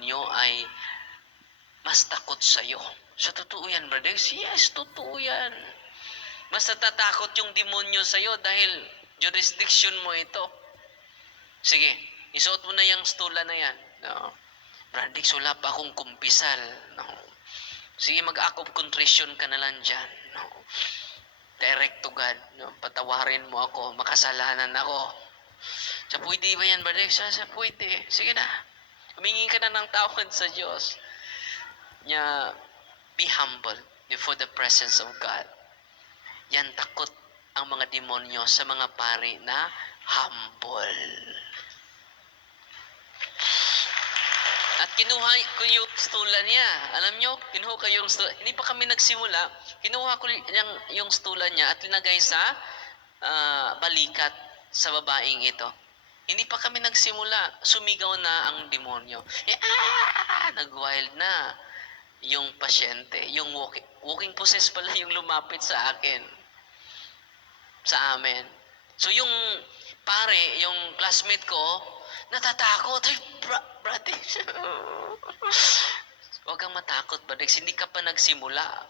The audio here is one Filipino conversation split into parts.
demonyo ay mas takot sa'yo. So, totoo yan, brothers? Yes, totoo yan. Mas natatakot yung demonyo sa'yo dahil jurisdiction mo ito. Sige, isuot mo na yung stula na yan. No? Brothers, wala pa akong kumpisal. No? Sige, mag-act of contrition ka na lang dyan. No? Direct to God. No? Patawarin mo ako. Makasalanan ako. Sa pwede ba yan, brothers? Sa pwede. Sige na. Humingi ka na ng tawad sa Diyos. Be humble before the presence of God. Yan takot ang mga demonyo sa mga pari na humble. At kinuha ko yung stula niya. Alam nyo, kinuha ko yung stula. Hindi pa kami nagsimula. Kinuha ko yung stula niya at linagay sa balikat sa babaeng ito. Hindi pa kami nagsimula. Sumigaw na ang demonyo. Nag-wild na yung pasyente. Yung walking possessed pala yung lumapit sa akin. Sa amin. So yung pare, yung classmate ko, natatakot. Ay, brother. Huwag kang matakot, brothers. Hindi ka pa nagsimula.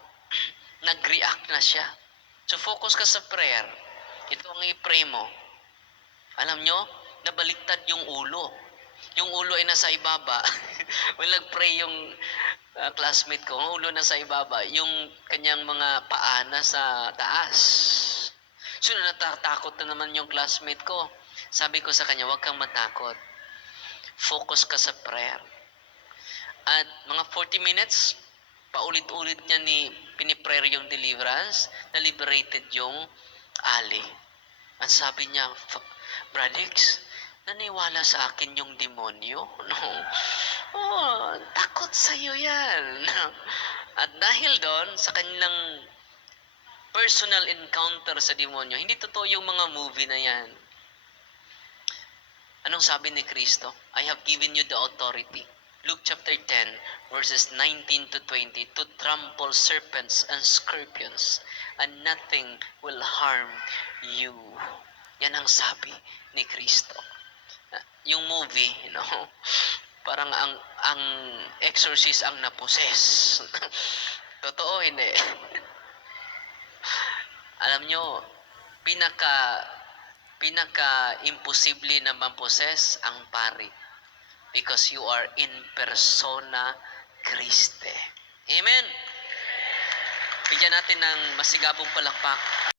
Nag-react na siya. So focus ka sa prayer. Ito ang i-pray mo. Alam nyo, nabaliktad yung ulo. Yung ulo ay nasa ibaba. When nag-pray yung classmate ko, ang ulo nasa ibaba. Yung kanyang mga paa nasa taas. So natatakot na naman yung classmate ko. Sabi ko sa kanya, huwag kang matakot. Focus ka sa prayer. At mga 40 minutes, paulit-ulit niya piniprayer yung deliverance, na-liberated yung ali. Ang sabi niya, Bradix, naniwala sa akin yung demonyo? No. Takot sa'yo yan. At dahil doon, sa kanilang personal encounter sa demonyo, hindi totoo yung mga movie na yan. Anong sabi ni Kristo? I have given you the authority. Luke chapter 10, verses 19 to 20, to trample serpents and scorpions, and nothing will harm you. Yan ang sabi ni Kristo. Yung movie, parang ang exorcist ang naposes. Totoo, hindi. Alam nyo, pinaka-imposible na maposes ang pari. Because you are in persona Christi. Amen? Bigyan natin ng masigabong palakpak